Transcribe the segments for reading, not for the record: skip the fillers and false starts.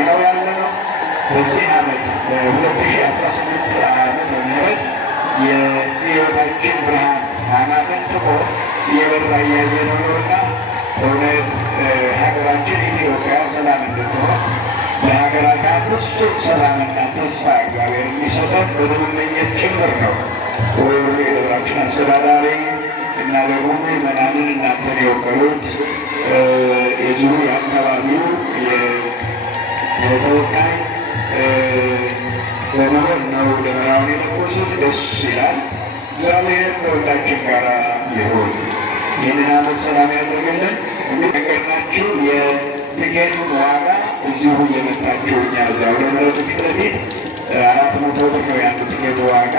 ነው ያለነው። በዚህ ዓመት በ2018 ዓመተ ምህረት የሕይወታችን ብርሃን አናትን ጥቆ እየበራ እያየነው ነውና እውነት ሀገራችን ኢትዮጵያ ሰላም እንድትሆን ለሀገራችን ፍጹም ሰላምና ተስፋ እግዚአብሔር የሚሰጠን በመመኘት ጭምር ነው። የደብራችን አስተዳዳሪ እና ደግሞ ምዕመናንን እናንተን የወከሉት የዚሁ የአካባቢው የተወካይ በመሆን ነው ደመራውን የለኮሱት። ደስ ይላል። እግዚአብሔር ከሁላችን ጋር ይሁን። ይህንን ዓመት ሰላም ያደርግልን። ነገርናችሁ የትኬቱን ዋጋ እዚሁ እየመጣችሁ እኛ እዚያው ለምረቱ ፊት ለፊት 400 ብር ነው ያንዱ ትኬቱ ዋጋ።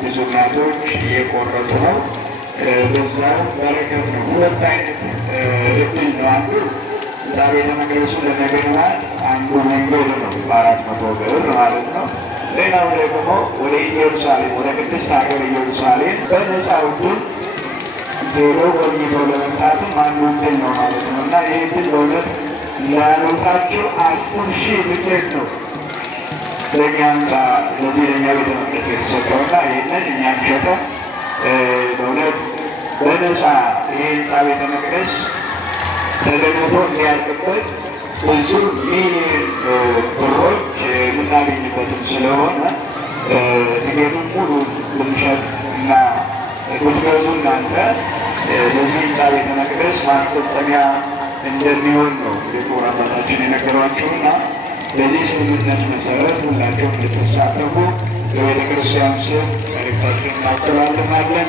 ብዙ እናቶች እየቆረጡ ነው። በዛው በረከት ነው። ሁለት አይነት እድል ነው። አንዱ እዛ ቤተ መቅደሱ ለመገንባት አንዱ መንገድ ነው፣ 400 ብር ማለት ነው። ሌላው ደግሞ ወደ ኢየሩሳሌም ወደ ቅድስት ሀገር ኢየሩሳሌም በነፃ ውድን ዜሮ ጎብኝቶ ለመምጣትም አንዱ እድል ነው ማለት ነው። እና ይህ እድል በእውነት እንዳያመልጣችሁ 10,000 ትኬት ነው ለእኛም ለዚህ ለእኛ ቤተ መቅደስ የተሰጠውና ይህንን እኛም ሸጠን በእውነት በነፃ ይህ ህንፃ ቤተ መቅደስ ተገንብቶ እንዲያልቅበት ብዙ ሚሊዮን ብሮች የምናገኝበትም ስለሆነ ትኬቱን ሙሉ ልንሸጥ እና ብትገዙ እናንተ ለዚህ ህንፃ ቤተ መቅደስ ማስፈጸሚያ እንደሚሆን ነው የክቡር አባታችን የነገሯችሁና በዚህ ስምምነት መሰረት ሁላቸውም እንድትሳተፉ በቤተ ክርስቲያን ስም መልእክታችንን እናስተላልፋለን።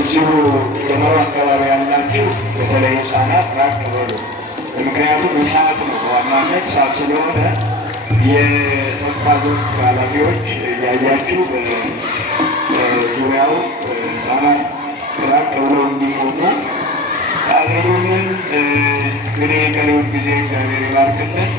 እዚሁ ደመራ አካባቢ ያላችሁ በተለይ ህፃናት ራቅ በሉ። ምክንያቱም ሰዓት ነው በዋናነት ሰዓት ስለሆነ የጸጥታ ዘርፍ ኃላፊዎች እያያችሁ በዙሪያው ህፃናት ራቅ ብለው እንዲቆሙ አገሩንን እንግዲህ የቀሪውን ጊዜ እግዚአብሔር ይባርክልን።